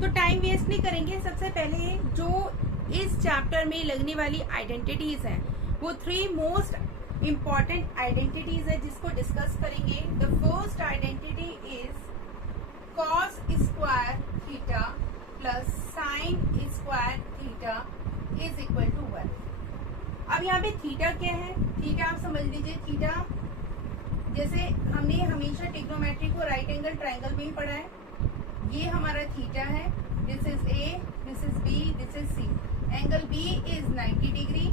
तो time waste नहीं करेंगे। सबसे पहले जो इस चैप्टर में लगने वाली आइडेंटिटीज हैं वो 3 मोस्ट इम्पॉर्टेंट आइडेंटिटीज है जिसको डिस्कस करेंगे। The first identity is cos square theta plus sine square theta is equal to 1। अब यहाँ पे थीटा क्या है? थीटा आप समझ लीजिए, थीटा जैसे हमने हमेशा ट्रिग्नोमेट्री को राइट एंगल ट्रायंगल में ही पढ़ा है। ये हमारा थीटा है, this is A, this is B, this is C. Angle B is 90 degree,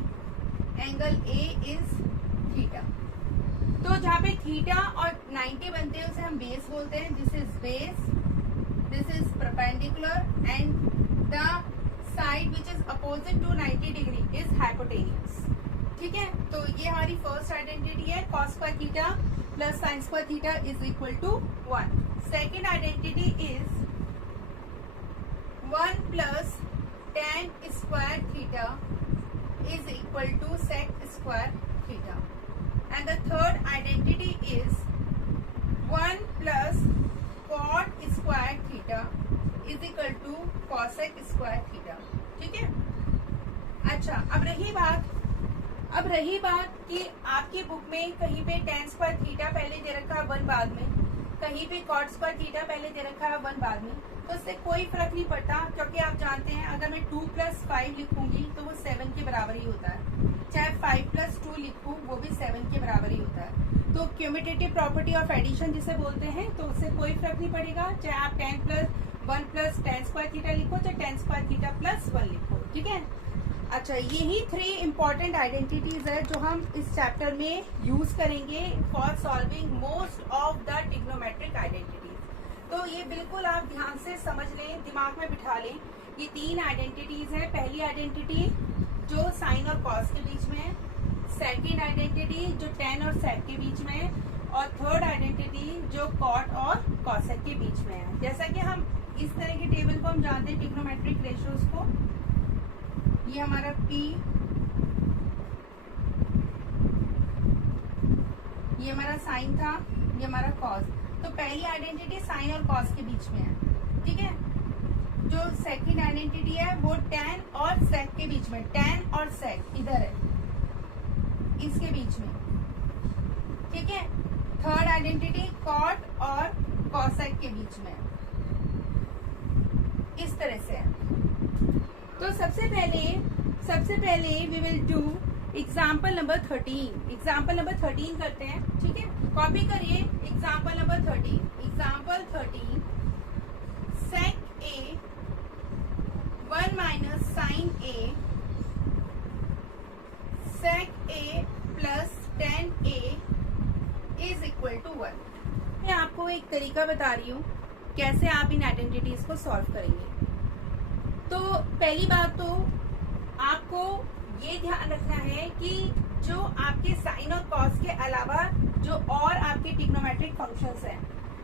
angle A is theta. तो जहाँ पे थीटा और 90 बनते हैं उसे हम बेस बोलते हैं। This is base, this is perpendicular and the side which is opposite to 90 degree is hypotenuse. ठीक है, तो ये हमारी फर्स्ट आइडेंटिटी है, cos square theta plus sine square theta is equal to 1। Second identity is 1 plus tan square theta is equal to sec square theta, and the third identity is 1 plus cot square theta is equal to cosec square theta। ठीक है, अच्छा अब रही बात कि आपकी book में कहीं पे tan स्क्वायर थीटा पहले दे रखा है 1 बाद में, कहीं पे cot स्क्वायर थीटा पहले दे रखा है 1 बाद में, तो इससे कोई फर्क नहीं पड़ता, क्योंकि आप जानते हैं अगर मैं 2 + 5 लिखूंगी तो वो 7 के बराबर ही होता है। चाहे 5 + 2 लिखूं वो भी 7 के बराबर ही होता है। तो क्यूमुलेटिव प्रॉपर्टी ऑफ एडिशन जिसे बोलते हैं, तो उससे कोई फर्क नहीं पड़ेगा, चाहे आप 10 + 1 + tan स्क्वायर थीटा लिखो, चाहे tan स्क्वायर थीटा + 1 लिखो। ठीक है, अच्छा, यही 3 इंपॉर्टेंट आइडेंटिटीज है जो हम इस चैप्टर में यूज करेंगे for solving most of the trigonometric identities. तो ये बिल्कुल आप ध्यान से समझ लें, दिमाग में बिठा लें। ये 3 आइडेंटिटीज है। पहली आइडेंटिटी जो साइन और कॉस के बीच में है, सेकंड आइडेंटिटी जो tan और sec के बीच में है, और थर्ड आइडेंटिटी जो cot और cosec के बीच में है। जैसा कि हम इस तरह के टेबल को हम जानते हैं ट्रिग्नोमेट्रिक रेशियोज को, ये हमारा P, ये हमारा साइन था, ये हमारा कॉस। तो पहली आइडेंटिटी साइन और कॉस के बीच में है। ठीक है, जो सेकंड आइडेंटिटी है वो tan और sec के बीच में, tan और sec इधर है, इसके बीच में। ठीक है, थर्ड आइडेंटिटी cot और cosec के बीच में, इस तरह से है। तो सबसे पहले we will do example number 13। Example number 13 करते हैं। ठीक है, कॉपी करिए example number 13। Example 13, sec a 1 minus sin a sec a plus tan a is equal to 1। मैं आपको एक तरीका बता रही हूँ कैसे आप इन आइडेंटिटीज को सॉल्व करेंगे। तो पहली बात तो आपको ये ध्यान रखना है कि जो आपके साइन और कॉस के अलावा जो और आपके ट्रिग्नोमेट्रिक फंक्शंस हैं,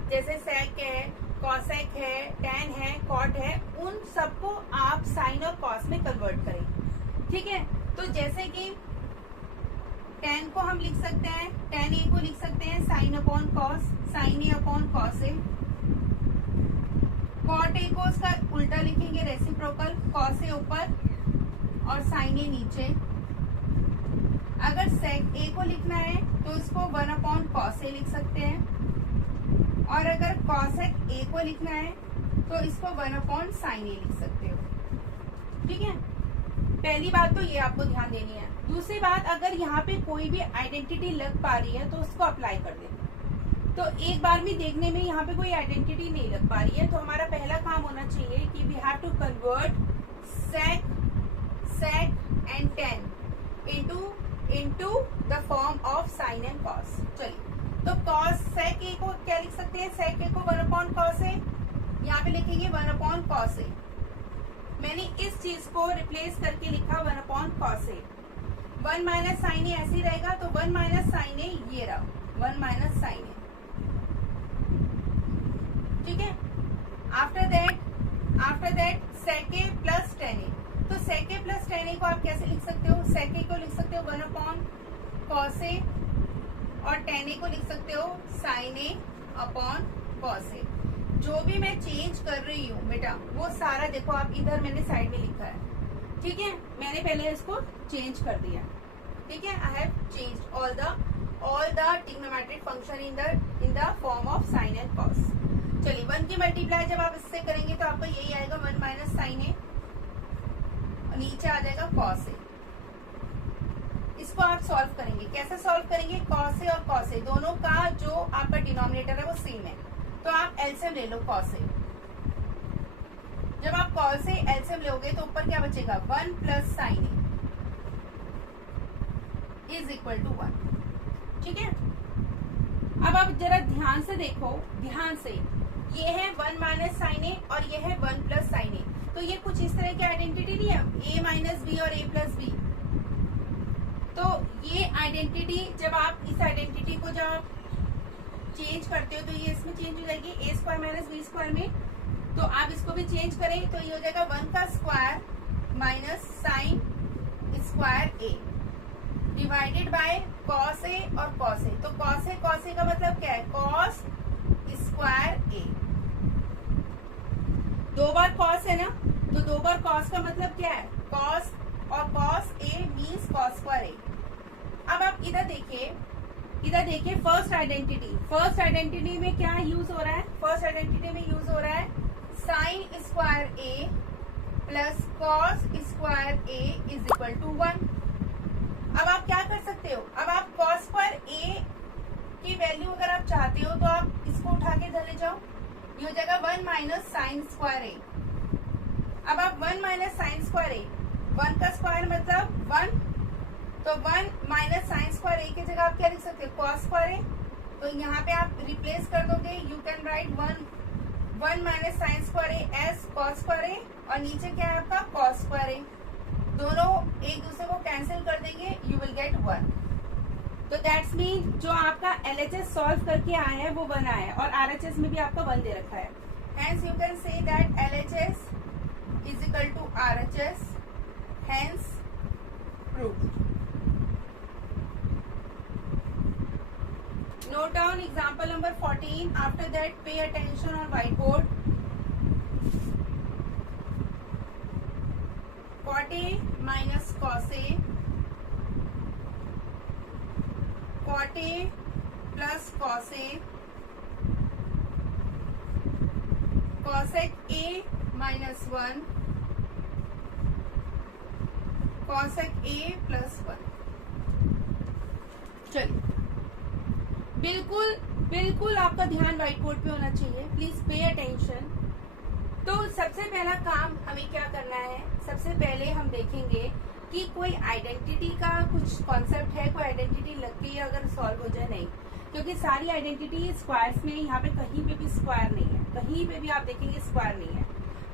जैसे sec है, cosec है, tan है, cot है, उन सबको आप साइन और कॉस में कन्वर्ट करें। ठीक है, तो जैसे कि tan को हम लिख सकते हैं, tan a को लिख सकते हैं sin upon cos, sin a upon cos a। cot a को उसका उल्टा लिखेंगे, रेसिप्रोकल, cos a ऊपर और sin a नीचे। अगर sec a को लिखना है तो इसको 1 अपॉन cos a लिख सकते हैं, और अगर cosec a को लिखना है तो इसको 1 अपॉन sin a लिख सकते हो। ठीक है, पहली बात तो ये आपको ध्यान देनी है। दूसरी बात, अगर यहाँ पे कोई भी आइडेंटिटी लग पा रही है तो उसको अप्लाई कर देना। तो एक बार भी देखने में यहाँ पे कोई आइडेंटिटी नहीं लग पा रही है, तो हमारा पहला काम होना चाहिए कि we have to convert sec and tan into the form of sin and cos। चलिए, तो cos sec a को क्या लिख सकते हैं? sec a को 1 अपॉन cos a, यहाँ पे लिखेंगे 1 अपॉन cos a। मैंने इस चीज को रिप्लेस करके लिखा 1 upon cos a। 1 minus sine A ऐसे ही रहेगा, तो 1 माइनस साइन ए ये रहा, 1 माइनस साइन ए। ठीक है, after that sec a plus tan a। तो sec a plus tan a को आप कैसे लिख सकते हो? sec a को लिख सकते हो 1 अपॉन cos a, और tan a को लिख सकते हो sin a upon cos a। जो भी मैं चेंज कर रही हूँ बेटा वो सारा देखो आप इधर मैंने साइड में लिखा है, ठीक है। मैंने पहले इसको चेंज कर दिया, ठीक है। I have change all the trigonometric function in the form of sine and cos. चलिए 1 की मल्टीप्लाई जब आप इससे करेंगे तो आपको यही आएगा 1 माइनस साइन ए, नीचे आ जाएगा कॉस ए। इसको आप सॉल्व करेंगे, कैसे सॉल्व करेंगे? कॉस ए और कॉस ए दोनों का जो आपका डिनोमिनेटर है वो सेम है, तो आप एलसीएम ले लो कॉस ए। जब आप कॉस ए एलसीएम लोगे तो ऊपर क्या बचेगा? 1 plus sine A is equal to 1, ठीक है। अब आप जरा ध्यान से देखो, ध्यान से, ये है 1 माइनस साइन ए और ये है 1 प्लस साइन ए, तो ये कुछ इस तरह की आइडेंटिटी नहीं है, a माइनस बी और a प्लस बी। तो ये आइडेंटिटी जब आप इस आइडेंटिटी को जब आप चेंज करते हो तो ये इसमें चेंज हो जाएगी a square minus B square में। तो आप इसको भी चेंज करें तो ये हो जाएगा 1 का square minus sine square a divided by cos A और कॉस ए। तो कॉस ए का मतलब क्या है? Cos square a। 2 bar cos है ना, तो 2 बार कॉस का मतलब क्या है? कॉस और कॉस ए मीन्स कॉस स्क्वायर ए। अब आप इधर देखिए फर्स्ट आइडेंटिटी में क्या यूज हो रहा है? फर्स्ट आइडेंटिटी में यूज हो रहा है sine square A plus cos square A is equal to 1। अब आप क्या कर सकते हो? अब आप कॉस स्क्वायर ए की वैल्यू अगर आप चाहते हो तो आप इसको उठा के इधर ले जाओ, ये हो जाएगा 1 माइनस साइन स्क्वायर ए। अब आप 1 माइनस साइन स्क्वायर ए, 1 का स्क्वायर मतलब 1, तो 1 माइनस साइन स्क्वायर ए की जगह आप क्या लिख सकते हो? Cos square A. तो यहाँ पे आप रिप्लेस कर दोगे, you can write 1 minus sine square A as cos square A, और नीचे क्या है आपका? Cos square A. दोनों एक दूसरे को कैंसिल कर देंगे, यू विल गेट 1। तो दैट्स मीन जो आपका LHS सॉल्व करके आया है वो 1 आया है, और RHS में भी आपका 1 दे रखा है। Hence you can say that LHS is equal to RHS, hence proved. Note down example number 14. After that, pay attention on whiteboard. Cot A minus cos A, cot A plus cos A, cosec A minus 1, cosec A plus 1। चलिए, बिल्कुल आपका ध्यान white board पे होना चाहिए, please pay attention. तो सबसे पहला काम हमें क्या करना है? सबसे पहले हम देखेंगे कि कोई आइडेंटिटी का कुछ कॉन्सेप्ट है, कोई आइडेंटिटी लग गई अगर सॉल्व हो जाए। नहीं, क्योंकि सारी आइडेंटिटी स्क्वायर्स में, यहाँ पे कहीं पे भी स्क्वायर नहीं है, कहीं पे भी आप देखेंगे स्क्वायर नहीं है,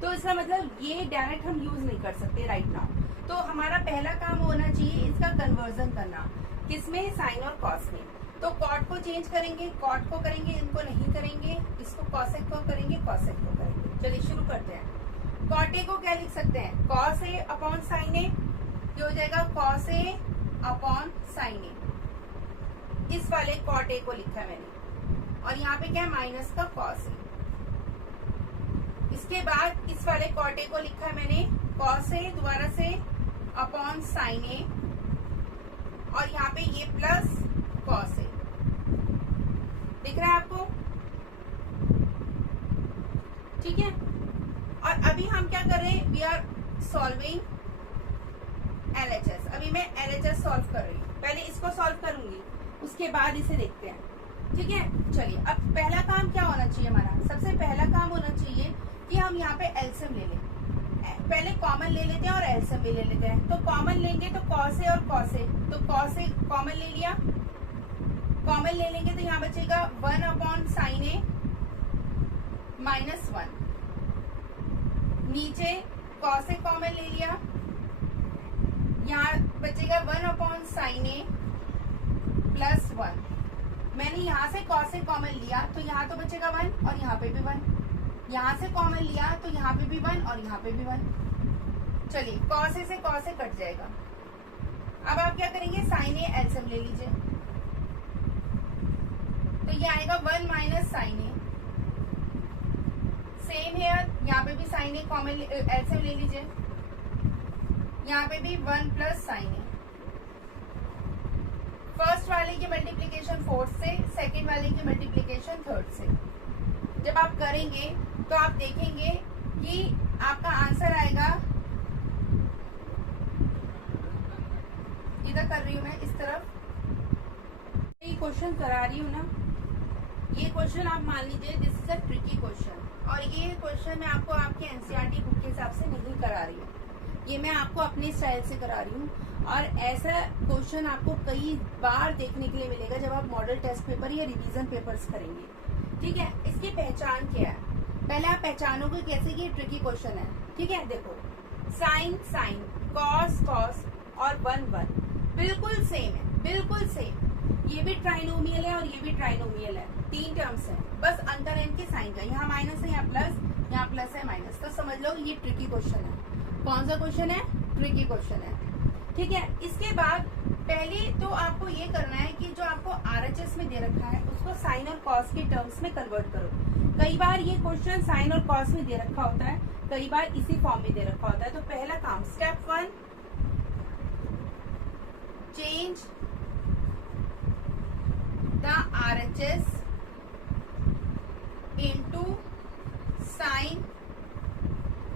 तो इसका मतलब ये डायरेक्ट हम यूज नहीं कर सकते राइट नाउ। तो हमारा पहला काम होना चाहिए इसका कन्वर्जन करना, किसमें? साइन और कॉस में। तो कॉट को चेंज करेंगे, कॉट को करेंगे, इनको नहीं करेंगे, इसको कॉसेक को करेंगे, कॉसेक को करेंगे। चलिए शुरू करते हैं। कॉट ए को क्या लिख सकते हैं? कॉस ए अपॉन साइन ए, ये हो जाएगा कॉस ए अपॉन साइन ए। इस वाले कॉट ए को लिखा है मैंने, और यहाँ पे क्या है? माइनस का कॉस ए। इसके बाद इस वाले कॉट ए को लिखा है मैंने कॉस ए दोबारा से अपॉन साइन ए, और यहाँ पे ये प्लस कॉस ए। दिख रहा है आपको? ठीक है। और अभी हम क्या कर रहे हैं? We are solving LHS। अभी मैं LHS सॉल्व कर रही हूँ, पहले इसको सॉल्व करूंगी, उसके बाद इसे देखते हैं। ठीक है, चलिए अब पहला काम क्या होना चाहिए हमारा? सबसे पहला काम होना चाहिए कि हम यहाँ पे एलसीएम ले लें। पहले कॉमन ले लेते हैं और एलसीएम भी ले लेते हैं। तो कॉमन लेंगे तो कॉस ए और कॉस ए, तो कॉस ए कॉमन ले लिया, कॉमन ले लेंगे तो यहाँ बचेगा 1 अपॉन साइन ए माइनस 1, नीचे कॉस ए कॉमन ले लिया, यहाँ बचेगा 1 अपॉन साइन ए प्लस 1। मैंने यहाँ से कॉस ए कॉमन लिया तो यहाँ तो बचेगा 1 और यहाँ पे भी 1, यहाँ से कॉमन लिया तो यहाँ पे भी 1 और यहाँ पे भी 1। चलिए कॉस ए से कॉस ए कट जाएगा। अब आप क्या करेंगे? साइन ए एलसीएम ले लीजिए, तो ये आएगा 1 minus sine A same here, यहाँ पे भी साइन ए कॉमन एलसीएम ले लीजिए, यहाँ पे भी 1 प्लस साइन ए। फर्स्ट वाले की मल्टीप्लीकेशन फोर्थ से, सेकेंड वाले की मल्टीप्लीकेशन थर्ड से। जब आप करेंगे तो आप देखेंगे कि आपका आंसर आएगा, इधर कर रही हूं मैं, इस तरफ ये क्वेश्चन करा रही हूँ ना, ये क्वेश्चन आप मान लीजिए this is a tricky question, और ये क्वेश्चन मैं आपको आपके एनसीईआरटी बुक के हिसाब से नहीं करा रही हूँ, ये मैं आपको अपने स्टाइल से करा रही हूँ। और ऐसा क्वेश्चन आपको कई बार देखने के लिए मिलेगा जब आप मॉडल टेस्ट पेपर या रिवीजन पेपर्स करेंगे। ठीक है, इसकी पहचान क्या है, पहले आप पहचानोगे कैसे कि ट्रिकी क्वेश्चन है। ठीक है, देखो साइन साइन, कॉस कॉस और 1 1 बिल्कुल सेम है, बिल्कुल सेम। ये भी ट्राइनोमियल है और ये भी ट्राइनोमियल है, 3 टर्म्स है, बस अंतर है इनके साइन का, यहाँ माइनस है, यहाँ प्लस है माइनस, तो समझ लो ये ट्रिकी क्वेश्चन है। कौन सा क्वेश्चन है? ट्रिकी क्वेश्चन है। ठीक है, इसके बाद पहले तो आपको ये करना है कि जो आपको आरएचएस में दे रखा है उसको साइन और कॉस के टर्म्स में कन्वर्ट करो। कई बार ये क्वेश्चन साइन और कॉस में दे रखा होता है, कई बार इसी फॉर्म में दे रखा होता है। तो पहला काम, step 1, change the RHS into sine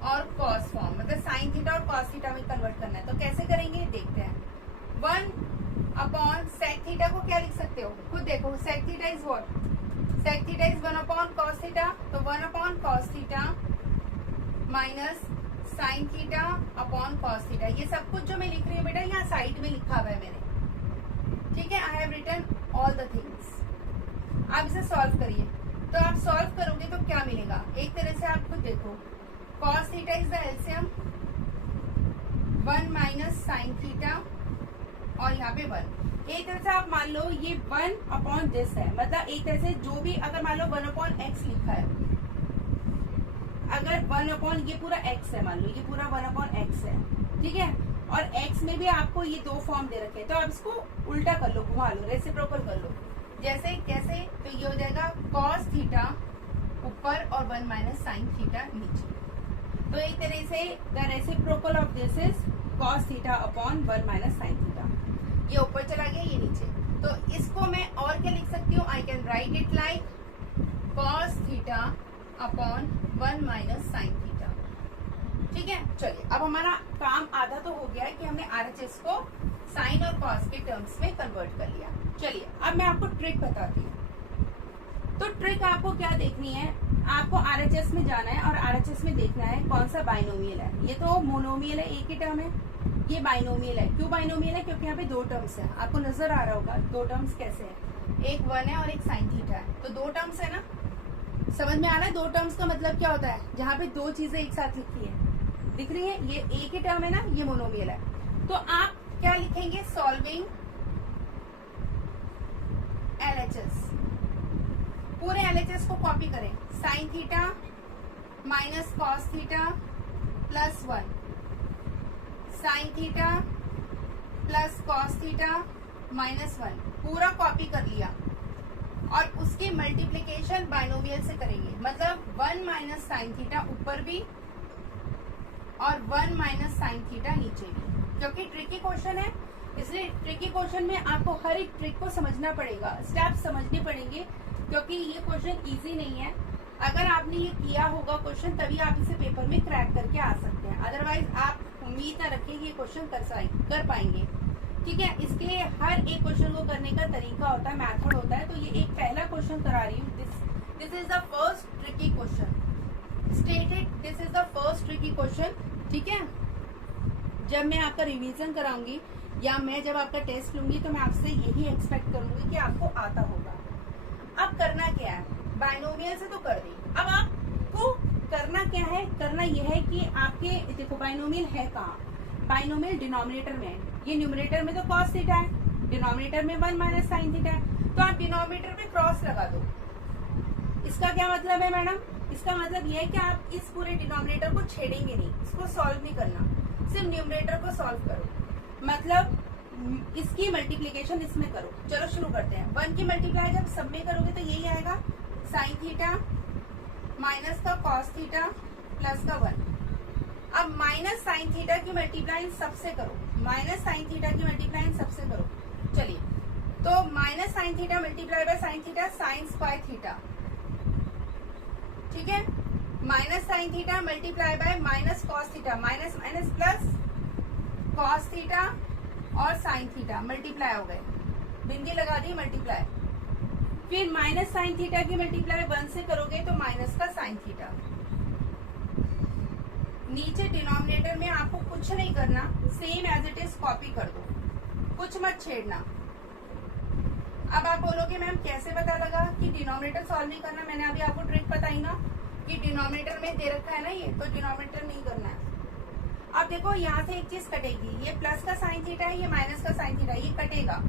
और कॉस फॉर्म, मतलब साइन थीटा और कॉस थीटा में कन्वर्ट करना है। तो कैसे करेंगे देखते हैं। 1 अपॉन सेक थीटा को क्या लिख सकते हो, खुद देखो, sec theta is what, sec theta is 1 upon cos theta, तो 1 upon cos theta minus sine theta upon cos theta. ये सब कुछ जो मैं लिख रही हूँ बेटा यहाँ साइड में लिखा हुआ है मैंने। ठीक है, I have written all the things. आप इसे सॉल्व करिए, तो आप सॉल्व करोगे तो क्या मिलेगा, एक तरह से आप खुद देखो, cos theta is the LCM 1 minus sine theta और यहाँ पे 1। एक तरह से आप मान लो ये 1 अपॉन दिस है, मतलब एक तरह से जो भी, अगर मान लो 1 अपॉन एक्स लिखा है, अगर 1 अपॉन ये पूरा x है, मान लो ये पूरा 1 अपॉन एक्स है। ठीक है, और x में भी आपको ये 2 फॉर्म दे रखे हैं, तो आप इसको उल्टा कर लो, घुमा लो, रेसिप्रोकल कर लो। जैसे कैसे, तो ये हो जाएगा cos थीटा ऊपर और 1 माइनस साइन थीटा नीचे। तो एक तरह से the reciprocal of this is cos theta upon 1 minus sine theta. ये ऊपर चला गया, ये नीचे, तो इसको मैं और क्या लिख सकती हूँ, I can write it like cos theta upon 1 minus sine theta. ठीक है, चलिए अब हमारा काम आधा तो हो गया है कि हमने आरएचएस को साइन और कॉस के टर्म्स में कन्वर्ट कर लिया। चलिए अब मैं आपको ट्रिक बताती हूँ। तो ट्रिक आपको क्या देखनी है, आपको आरएचएस में जाना है और आरएचएस में देखना है कौन सा बाइनोमियल है। ये तो मोनोमियल है, एक ही टर्म है, ये बाइनोमियल है। क्यों बाइनोमियल है? क्योंकि यहाँ पे 2 टर्म्स है, आपको नजर आ रहा होगा 2 टर्म्स कैसे है, एक 1 है और एक साइन थीटा है, तो 2 टर्म्स है ना, समझ में आ रहा है। 2 टर्म्स का मतलब क्या होता है, जहाँ पे 2 चीजें एक साथ लिखी है, दिख रही है, ये एक ही टर्म है ना, ये मोनोमियल है। तो आप क्या लिखेंगे, सॉल्विंग एलएचएस, पूरे एलएचएस को कॉपी करें, sine theta minus cos theta plus 1, sine theta plus cos theta minus 1, पूरा कॉपी कर लिया और उसकी मल्टीप्लीकेशन बाइनोमियल से करेंगे, मतलब 1 माइनस साइन थीटा ऊपर भी और 1 माइनस साइन थीटा नीचे भी। क्योंकि ट्रिकी क्वेश्चन है, इसलिए ट्रिकी क्वेश्चन में आपको हर एक ट्रिक को समझना पड़ेगा, स्टेप समझने पड़ेंगे, क्योंकि ये क्वेश्चन इजी नहीं है। अगर आपने ये किया होगा क्वेश्चन, तभी आप इसे पेपर में क्रैक करके आ सकते हैं, अदरवाइज आप उम्मीद न रखिए कि ये क्वेश्चन कर पाएंगे। ठीक है, इसके लिए हर एक क्वेश्चन को करने का तरीका होता है, मेथड होता है। तो ये एक पहला क्वेश्चन करा रही हूँ, this is the first tricky question, stated this is the first tricky question. ठीक है, जब मैं आपका रिवीजन कराऊंगी या मैं जब आपका टेस्ट लूंगी तो मैं आपसे यही एक्सपेक्ट करूंगी कि आपको आता होगा। अब करना क्या है, बाइनोमियल से तो कर दी, अब आपको करना क्या है, करना यह है कि आपके देखो बाइनोमियल है कहाँ, बाइनोमियल डिनोमिनेटर में है, ये न्यूमरेटर में तो कॉस थीटा है, डिनोमिनेटर में 1 माइनस साइन थीटा है, तो आप डिनोमिनेटर में क्रॉस लगा दो। इसका क्या मतलब है मैडम, इसका मतलब यह है कि आप इस पूरे डिनोमिनेटर को छेड़ेंगे नहीं, इसको सॉल्व नहीं करना, सिर्फ न्यूमरेटर को सॉल्व करो, मतलब इसकी मल्टीप्लीकेशन इसमें करो। चलो शुरू करते हैं। 1 की मल्टीप्लाई जब सब में करोगे तो यही आएगा, साइन थीटा माइनस का कॉस थीटा प्लस का 1। अब माइनस साइन थीटा की मल्टीप्लाई सबसे करो, माइनस साइन थीटा की मल्टीप्लाई सबसे करो। चलिए, तो minus sine theta multiply by sine theta, sign square theta, ठीक है। Minus sine theta multiply by minus cos theta, minus minus plus cos theta और साइन थीटा मल्टीप्लाई हो गए, बिंदी लगा दी मल्टीप्लाई। फिर माइनस साइन थीटा की मल्टीप्लाई 1 से करोगे तो माइनस का साइन थीटा। नीचे डिनोमिनेटर में आपको कुछ नहीं करना, same as it is copy कर दो, कुछ मत छेड़ना। अब आप बोलोगे मैम कैसे पता लगा कि डिनोमिनेटर सॉल्व नहीं करना? मैंने अभी आपको ट्रिक बताई ना कि डिनोमिनेटर में दे रखा है ना ये, तो डिनोमिनेटर नहीं करना है। अब देखो यहाँ से एक चीज कटेगी, ये प्लस का साइन थीटा है, ये माइनस का साइन थीटा, ये कटेगा।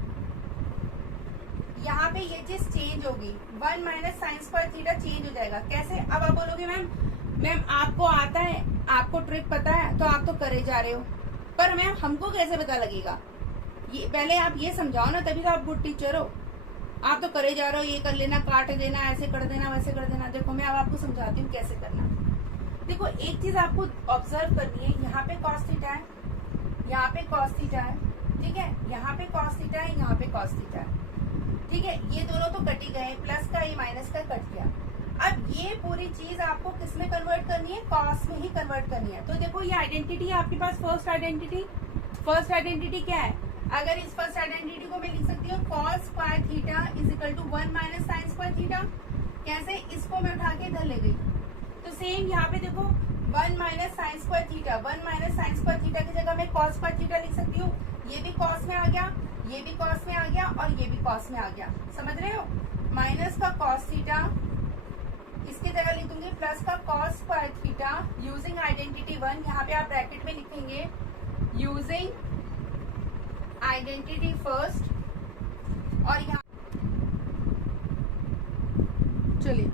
यहाँ पे ये चीज चेंज होगी, 1 minus sine square theta change हो जाएगा। कैसे? अब आप बोलोगे मैम आपको आता है, आपको ट्रिक पता है तो आप तो करे जा रहे हो, पर मैम हमको कैसे पता लगेगा? ये पहले आप ये समझाओ ना, तभी तो आप गुड टीचर हो। आप तो करे जा रहे हो, ये कर लेना, काट देना, ऐसे कर देना, वैसे कर देना। देखो मैं अब आपको समझाती हूँ कैसे करना। देखो एक चीज आपको ऑब्जर्व करनी है, यहाँ पे कॉस थीटा है, यहाँ पे कॉस थीटा है, ठीक है, यहाँ पे कॉस थीटा है, यहाँ पे कॉस थीटा है, ठीक है। ये दोनों तो कट ही गए, प्लस का ये माइनस का कट गया। अब ये पूरी चीज आपको किस में कन्वर्ट करनी है? कॉस में ही कन्वर्ट करनी है। तो देखो ये आइडेंटिटी है आपके पास, फर्स्ट आइडेंटिटी। फर्स्ट आइडेंटिटी क्या है? अगर इस फर्स्ट आइडेंटिटी को मैं लिख सकती हूँ cos square theta is equal to 1 minus sine square theta. कैसे? इसको मैं उठा के इधर ले गई, तो सेम यहाँ पे देखो 1 minus sine square theta, 1 minus sine square theta की जगह मैं कॉस स्क्वायर थीटा लिख सकती हूँ। ये भी कॉस में आ गया, ये भी कॉस में आ गया और ये भी कॉस में आ गया। समझ रहे हो? माइनस का कॉस थीटा, इसकी जगह लिख दूंगी प्लस का cos square theta using identity 1। यहाँ पे आप ब्रैकेट में लिखेंगे यूजिंग आइडेंटिटी फर्स्ट। और यहाँ चलिए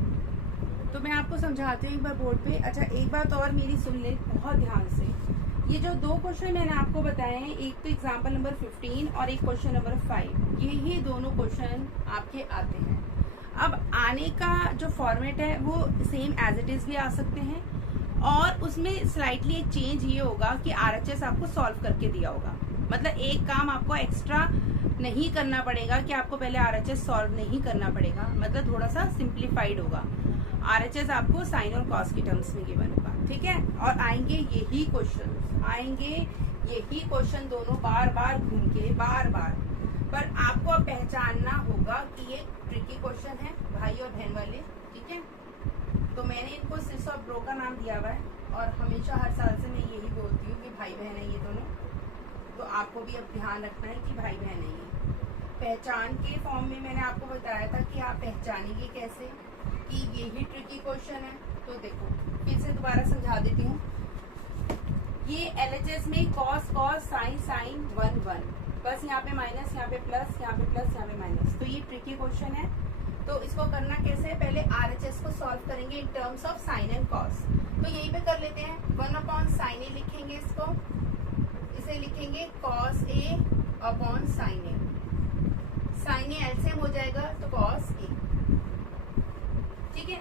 तो मैं आपको समझाती हूँ एक बार बोर्ड पे। अच्छा एक बात और मेरी सुन ले बहुत ध्यान से, ये जो दो क्वेश्चन मैंने आपको बताए हैं, एक तो एग्जाम्पल नंबर 15 और एक क्वेश्चन नंबर 5, ये ही दोनों क्वेश्चन आपके आते हैं। अब आने का जो फॉर्मेट है वो सेम एज इट इज भी आ सकते हैं, और उसमें स्लाइटली एक चेंज ये होगा कि आरएचएस आपको सॉल्व करके दिया होगा। मतलब एक काम आपको एक्स्ट्रा नहीं करना पड़ेगा कि आपको पहले आरएचएस सॉल्व नहीं करना पड़ेगा, मतलब थोड़ा सा सिंप्लीफाइड होगा। आरएचएस आपको साइन और कॉस की टर्म्स में गिवन होगा, ठीक है। और आएंगे यही क्वेश्चन, आएंगे यही क्वेश्चन दोनों बार बार घूम के, बार बार। पर आपको अब पहचानना होगा कि ये ट्रिकी क्वेश्चन है भाई और बहन वाले, ठीक है। तो मैंने इनको सिस और ब्रो का नाम दिया हुआ है, और हमेशा हर साल से मैं यही बोलती हूँ कि भाई बहन है ये दोनों। तो आपको भी अब ध्यान रखना है कि भाई बहन है ये। पहचान के फॉर्म में मैंने आपको बताया था कि आप पहचानेंगे कैसे कि यही ट्रिकी क्वेश्चन है। तो देखो फिर से दोबारा समझा देती हूँ। ये एलएचएस में कॉस कॉस साइन साइन 1 1, बस यहाँ पे माइनस, यहाँ पे प्लस, यहाँ पे प्लस, यहाँ पे माइनस। तो ये ट्रिकी क्वेश्चन है। तो इसको करना कैसे है? पहले आरएचएस को सॉल्व करेंगे in terms of sine and cos. तो यहीं पे कर लेते हैं, 1/sin a लिखेंगे इसको, इसे लिखेंगे cos a upon sine a। Sine a LCM हो जाएगा तो कॉस a, ठीक है।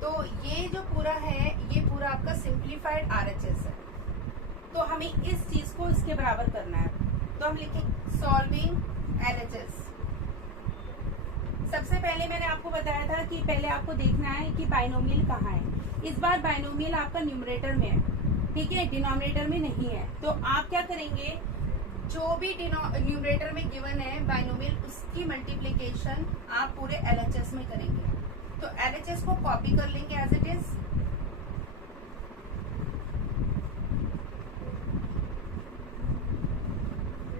तो ये जो पूरा है ये पूरा आपका सिंप्लीफाइड आरएचएस है। तो हमें इस चीज को इसके बराबर करना है। तो हम लिखेंगे सॉल्विंग एलएचएस। सबसे पहले मैंने आपको बताया था कि पहले आपको देखना है कि बाइनोमियल कहाँ है। इस बार बाइनोमियल आपका न्यूमरेटर में है, ठीक है, डिनोमिनेटर में नहीं है। तो आप क्या करेंगे, जो भी न्यूमरेटर में गिवन है बाइनोमियल, उसकी मल्टीप्लिकेशन आप पूरे एलएचएस में करेंगे। तो एलएचएस को कॉपी कर लेंगे एज इट इज,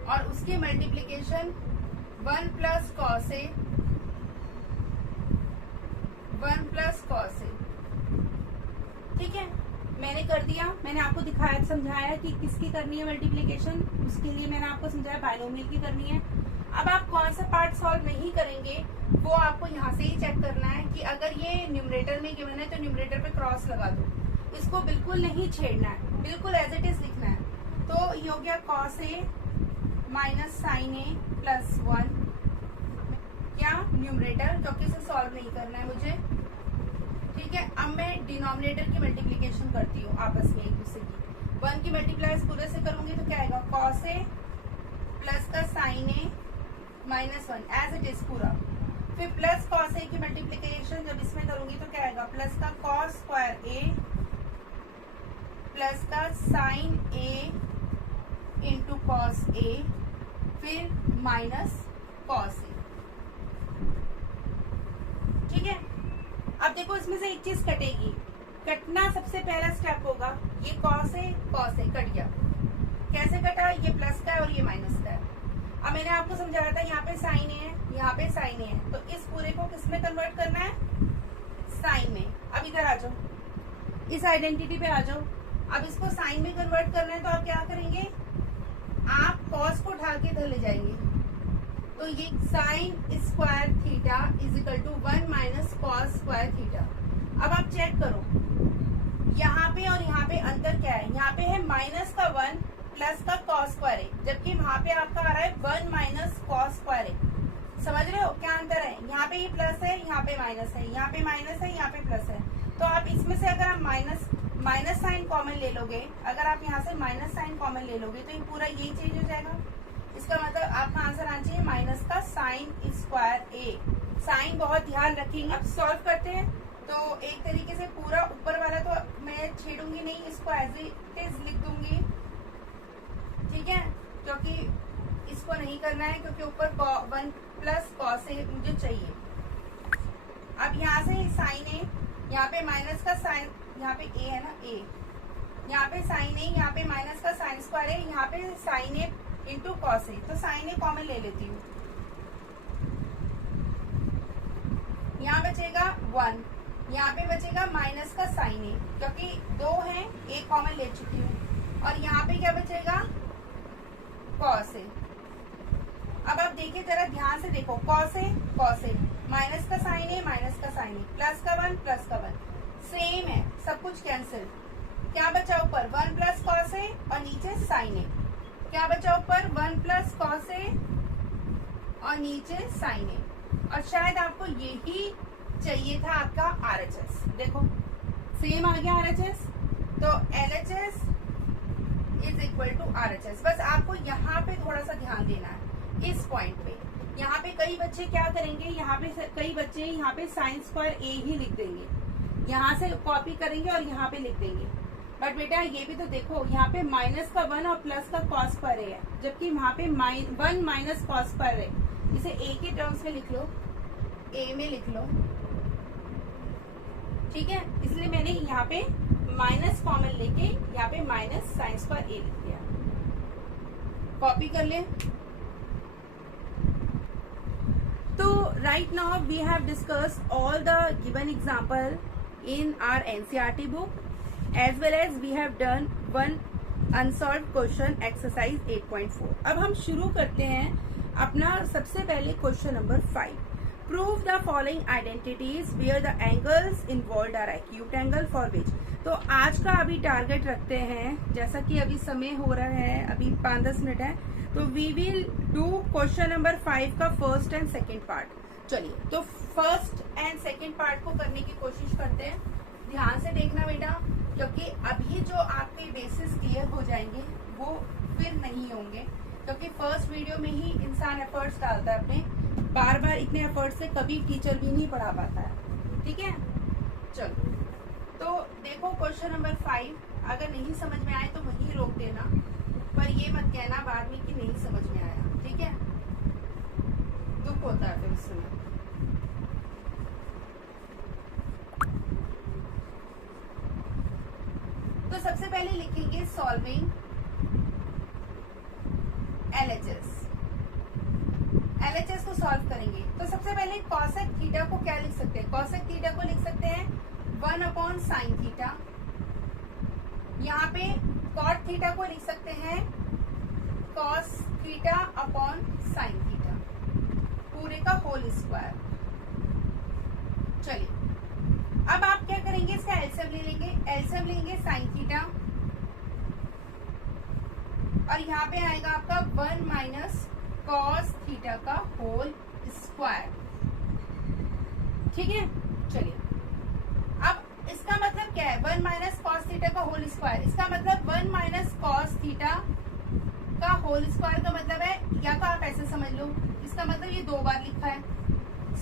और उसकी multiplication 1 plus cos A, 1 plus cos A, ठीक है। मैंने कर दिया, मैंने आपको दिखाया समझाया कि किसकी करनी है मल्टीप्लिकेशन। उसके लिए मैंने आपको समझाया बाइनोमियल की करनी है। अब आप कौन सा पार्ट सॉल्व नहीं करेंगे वो आपको यहाँ से ही चेक करना है कि अगर ये न्यूमरेटर में गिवन है तो न्यूमरेटर पे क्रॉस लगा दो, इसको बिल्कुल नहीं छेड़ना है, बिल्कुल एज इट इज लिखना है। तो ये हो गया cos A minus sine A plus 1, क्या न्यूमरेटर, जो कि इसे सॉल्व नहीं करना है मुझे, ठीक है, अब मैं डिनोमिनेटर की मल्टीप्लीकेशन करती हूँ आपस में एक दूसरे की। 1 की मल्टीप्लाई पूरे से करूंगी तो क्या आएगा, कॉस ए प्लस का sine A minus 1 as it is पूरा। फिर प्लस कॉस ए की मल्टीप्लीकेशन जब इसमें करूंगी तो क्या आएगा, प्लस का कॉस स्क्वायर ए प्लस का sine A into cos A, फिर माइनस कॉस ए। ठीक है, अब देखो इसमें से एक चीज कटेगी, कटना सबसे पहला स्टेप होगा, ये कॉस ए कट गया। कैसे कटा, ये प्लस का है और ये माइनस का है। अब मैंने आपको समझाया था यहाँ पे साइन ए है, यहाँ पे साइन ए है, तो इस पूरे को किस में कन्वर्ट करना है, साइन में। अब इधर आ जाओ, इस आइडेंटिटी पे आ जाओ। अब इसको साइन में कन्वर्ट करना है तो आप क्या करेंगे, आप कॉस को उठा के इधर ले जाएंगे, तो ये sine square theta is equal to 1 minus cos square theta. अब आप चेक करो यहाँ पे और यहाँ पे अंतर क्या है, यहाँ पे है माइनस का 1 प्लस का कॉस स्क्वायर है, जबकि वहां पे आपका आ रहा है 1 माइनस कॉस स्क्वायर है। समझ रहे हो क्या अंतर है, यहाँ पे ये प्लस है, यहाँ पे माइनस है, यहाँ पे माइनस है, यहाँ पे प्लस है। तो आप इसमें से अगर आप माइनस साइन कॉमन ले लोगे, अगर आप यहाँ से माइनस साइन कॉमन ले लोगे तो ये पूरा यही चेंज हो जाएगा। इसका मतलब आपका आंसर आना चाहिए माइनस का साइन स्क्वायर ए। साइन बहुत ध्यान रखेंगे। अब सॉल्व करते हैं, तो एक तरीके से पूरा ऊपर वाला तो मैं छेड़ूंगी नहीं, इसको एज इट इज लिख दूंगी। ठीक है, क्योंकि इसको नहीं करना है, क्योंकि ऊपर 1 प्लस कॉस ए मुझे चाहिए। अब यहाँ से साइन ए, यहाँ पे माइनस का साइन, यहाँ पे ए है ना, ए, यहाँ पे साइन ए, यहाँ पे माइनस का साइन स्क्वायर है, यहाँ पे sign A into cos A, तो साइन ए कॉमन ले लेती हूँ। यहाँ बचेगा 1, यहाँ पे बचेगा माइनस का साइन ए, क्योंकि 2 है, ए कॉमन ले चुकी हूँ, और यहाँ पे क्या बचेगा, कॉस ए। अब आप देखिए जरा ध्यान से देखो, कॉस ए माइनस का साइन ए माइनस का साइन ए, प्लस का 1 सेम है, सब कुछ कैंसिल। क्या बचा ऊपर, 1 प्लस कॉस ए और नीचे साइन ए। क्या बचा ऊपर, 1 प्लस कॉस ए और नीचे साइन ए। और शायद आपको यही चाहिए था आपका RHS। देखो सेम आ गया RHS, तो LHS is equal to RHS। बस आपको यहाँ पे थोड़ा सा ध्यान देना है इस पॉइंट पे। यहाँ पे कई बच्चे क्या करेंगे, यहाँ पे कई बच्चे यहाँ पे साइन स्क्वायर ए ही लिख देंगे, यहाँ से कॉपी करेंगे और यहाँ पे लिख देंगे। बट बेटा ये भी तो देखो, यहाँ पे माइनस का 1 और प्लस का कॉस स्क्वायर है, जबकि वहाँ पे 1 माइनस कॉस स्क्वायर है। इसे ए के टर्म्स में लिख लो, ए में लिख लो। ठीक है, इसलिए मैंने यहाँ पे माइनस कॉमन लेके यहाँ पे माइनस साइन स्क्वायर ए लिख दिया। कॉपी कर ले। तो right now we have discussed all the given example in our NCERT book, as well as we have done one unsolved question exercise 8.4। अब हम शुरू करते हैं अपना सबसे पहले question number 5। Prove the following identities where the angles involved are acute angle for which. तो आज का अभी टारगेट रखते हैं, जैसा कि अभी समय हो रहा है, अभी 5-10 मिनट है, तो we will do question number 5 का फर्स्ट एंड सेकेंड पार्ट। चलिए, तो फर्स्ट एंड सेकेंड पार्ट को करने की कोशिश करते हैं। ध्यान से देखना बेटा, क्योंकि अभी जो आपके बेसिस क्लियर हो जाएंगे वो फिर नहीं होंगे, क्योंकि फर्स्ट वीडियो में ही इंसान एफर्ट्स डालता है अपने, बार बार इतने एफर्ट्स से कभी टीचर भी नहीं पढ़ा पाता है। ठीक है, चलो तो देखो क्वेश्चन नंबर 5, अगर नहीं समझ में आए तो वहीं रोक देना, पर ये मत कहना बाद में कि नहीं समझ में आया। ठीक है, दुख होता है फिर उस समय। तो सबसे पहले लिखेंगे सॉल्विंग LHS। LHS को सॉल्व करेंगे तो सबसे पहले कॉसेक थीटा को क्या लिख सकते हैं, कॉसेक थीटा को लिख सकते हैं 1/sin थीटा। यहाँ पे कॉट थीटा को लिख सकते हैं cos theta upon sin theta, पूरे का होल स्क्वायर। चलिए, अब आप क्या करेंगे, इसका एलसीएम ले लेंगे, एलसीएम लेंगे sin थीटा, और यहाँ पे आएगा आपका 1 माइनस cos थीटा का होल स्क्वायर। ठीक है, चलिए क्या है 1 माइनस कॉस थीटा का होल स्क्वायर। इसका मतलब 1 माइनस कॉस थीटा का होल स्क्वायर का मतलब है, या तो आप ऐसे समझ लो, इसका मतलब ये 2 बार लिखा है।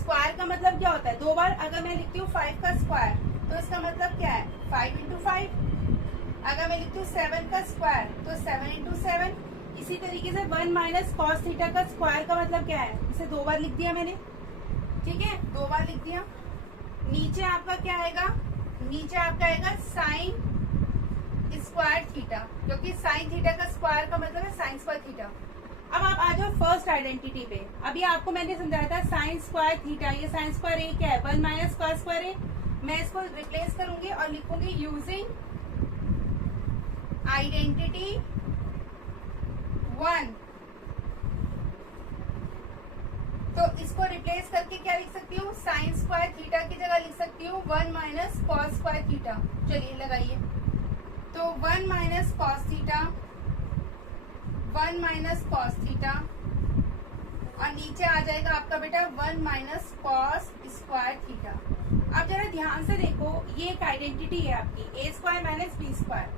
स्क्वायर का मतलब क्या होता है 2 बार। अगर मैं लिखती हूँ 5 का स्क्वायर तो इसका मतलब क्या है 5 इंटू 5। अगर मैं लिखती हूँ 7 का स्क्वायर तो 7 इंटू 7। इसी तरीके से 1 माइनस कॉस थीटा का स्क्वायर का मतलब क्या है, इसे 2 बार लिख दिया मैंने, ठीक है, 2 बार लिख दिया। नीचे आपका क्या आएगा, नीचे आपका आएगा साइन स्क्वायर थीटा, क्योंकि साइन थीटा का स्क्वायर का मतलब है साइन स्क्वायर थीटा। अब आप आ जाओ फर्स्ट आइडेंटिटी पे। अभी आपको मैंने समझाया था साइन स्क्वायर थीटा, ये साइन स्क्वायर ए क्या है 1 माइनस कॉस स्क्वायर ए। मैं इसको रिप्लेस करूंगी और लिखूंगी यूजिंग आइडेंटिटी 1। तो इसको रिप्लेस करके क्या लिख सकती हूँ, साइन स्क्वायर थीटा की जगह लिख सकती हूँ 1 माइनस कॉस स्क्वायर थीटा। चलिए लगाइए, तो 1 minus cos theta, 1 minus cos theta, और नीचे आ जाएगा आपका बेटा 1 माइनस कॉस स्क्वायर थीटा। अब जरा ध्यान से देखो, ये एक आइडेंटिटी है आपकी ए स्क्वायर माइनस बी स्क्वायर,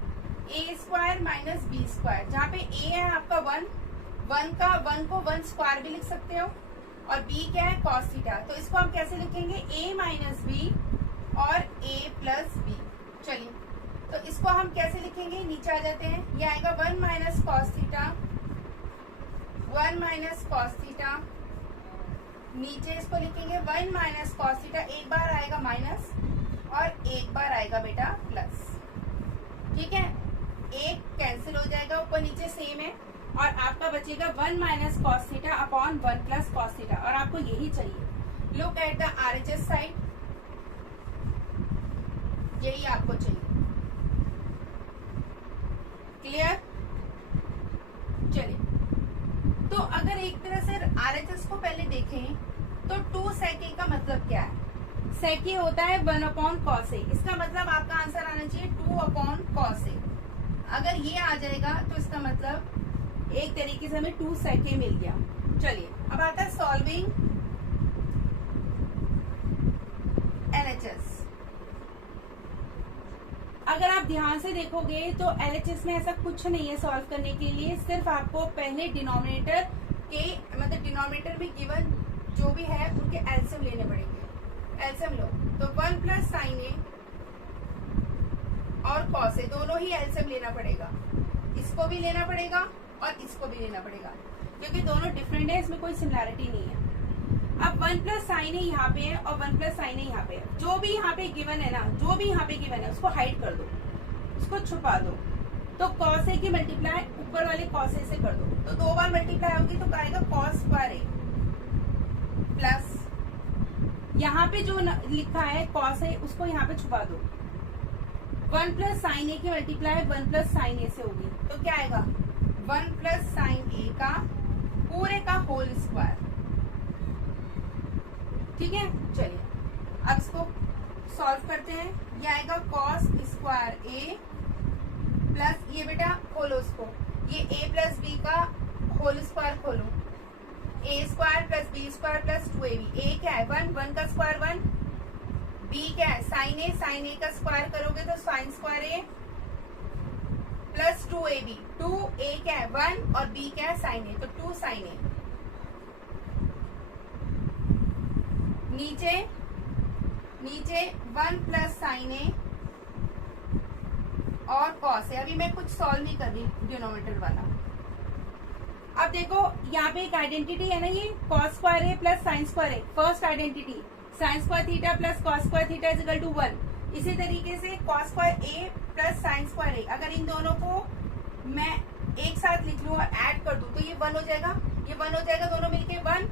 ए स्क्वायर माइनस बी स्क्वायर, जहाँ पे ए है आपका 1 को 1 स्क्वायर भी लिख सकते हो, और बी क्या है कॉस थीटा। तो इसको हम कैसे लिखेंगे ए माइनस बी और ए प्लस बी। चलिए, तो इसको हम कैसे लिखेंगे, नीचे आ जाते हैं, ये आएगा 1 minus cos theta, 1 minus cos theta, नीचे इसको लिखेंगे 1 माइनस कॉस थीटा, एक बार आएगा माइनस और एक बार आएगा बेटा प्लस, ठीक है, एक कैंसिल हो जाएगा, ऊपर नीचे सेम है, और आपका बचेगा 1 minus cos theta upon 1 plus cos theta, और आपको यही चाहिए। Look at the RHS side, यही आपको चाहिए। क्लियर? चलिए, तो अगर एक तरह से आरएचएस को पहले देखें तो 2 sec A का मतलब क्या है। sec A होता है 1 अपॉन कॉस ए, इसका मतलब आपका आंसर आना चाहिए 2 अपॉन कॉस ए। अगर ये आ जाएगा तो इसका मतलब एक तरीके से हमें 2 sec A मिल गया। चलिए, अब आता है सॉल्विंग LHS। अगर आप ध्यान से देखोगे तो LHS में ऐसा कुछ नहीं है सॉल्व करने के लिए, सिर्फ आपको पहले डिनोमिनेटर के मतलब डिनोमिनेटर में गिवन जो भी है उनके एलसीएम लेने पड़ेंगे। एलसीएम लो तो 1 प्लस साइन ए और कॉस ए दोनों ही एलसीएम लेना पड़ेगा, इसको भी लेना पड़ेगा और इसको भी लेना पड़ेगा, क्योंकि दोनों डिफरेंट है, इसमें कोई सिमिलैरिटी नहीं है। अब 1 प्लस साइन ए यहाँ पे है और 1 प्लस साइन ए यहाँ पे है, जो भी यहाँ पे गिवन है ना, जो भी यहाँ पे गिवन है उसको हाइड कर दो, उसको छुपा दो। तो कॉस ए की मल्टीप्लाई ऊपर वाले कॉस ए से कर दो, तो 2 बार मल्टीप्लाई होगी तो आएगा कॉस स्क्वायर ए प्लस यहाँ पे जो लिखा है कॉस ए उसको यहाँ पे छुपा दो। 1 प्लस साइन ए की मल्टीप्लाई 1 प्लस साइन ए से होगी, तो क्या आएगा 1 प्लस साइन ए का पूरे का होल स्क्वायर, ठीक है। चलिए, अब इसको सॉल्व करते हैं। ये आएगा कॉस स्क्वायर ए प्लस, ये बेटा खोलो उसको, ये ए प्लस बी का होल स्क्वायर खोलो, A square plus B square plus 2ab। A क्या है 1 का स्क्वायर 1, बी क्या है साइन ए का स्क्वायर करोगे तो sign square A plus 2ab। 2a क्या है 1 और b क्या है साइन ए, तो 2 साइन ए। नीचे 1 प्लस साइन ए और कॉस ए। अभी मैं कुछ सॉल्व नहीं कर रही डिनोमिनेटर वाला। अब देखो यहाँ पे एक आइडेंटिटी है ना, ये cos square A plus sine square A, first identity sine square theta plus cos square theta is equal to 1। इसी तरीके से cos square A plus sine square A, अगर इन दोनों को मैं एक साथ लिख लूं और ऐड कर दूं तो ये 1 हो जाएगा, ये 1 हो जाएगा, दोनों मिलके 1,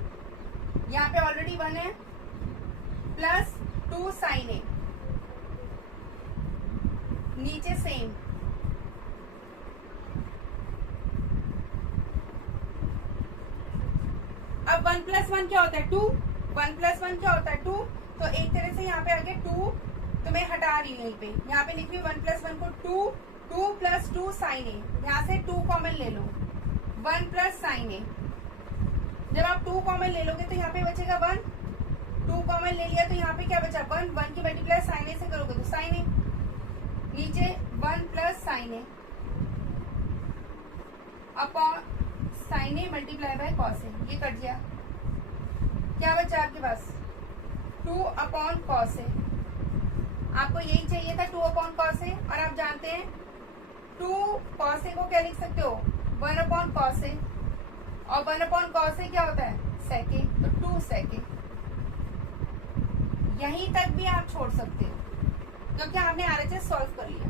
यहाँ पे ऑलरेडी 1 है, प्लस 2 साइन ए, नीचे सेम, अब 1 प्लस 1 क्या होता है 2, 1 प्लस 1 क्या होता है 2, तो एक तरह से यहाँ पे आगे 2 तो मैं हटा रही हूँ, यहीं पे यहाँ पे लिख रही हूँ 1 प्लस 1 को 2 प्लस 2 साइन ए, यहाँ से 2 कॉमन ले लो, 1 प्लस साइन ए। जब आप 2 कॉमन ले लोगे तो यहाँ पे बचेगा 1, 2 कॉमन ले लिया तो यहाँ पे क्या बचा 1 की मल्टीप्लाई साइन ए से करोगे तो साइन ए। नीचे 1 plus sine A upon sine A multiply by cos A, ये कट गया। क्या बचा आपके पास? 2 अपॉन कॉस ए। आपको यही चाहिए था 2 अपॉन कॉस ए, और आप जानते हैं 2 कॉस ए को क्या लिख सकते हो? 1 अपॉन कॉस ए, और 1 अपॉन कॉस ए क्या होता है? सेक ए, तो 2 सेक ए। यहीं तक भी आप छोड़ सकते हो क्योंकि हमने आरएचएस सॉल्व कर लिया।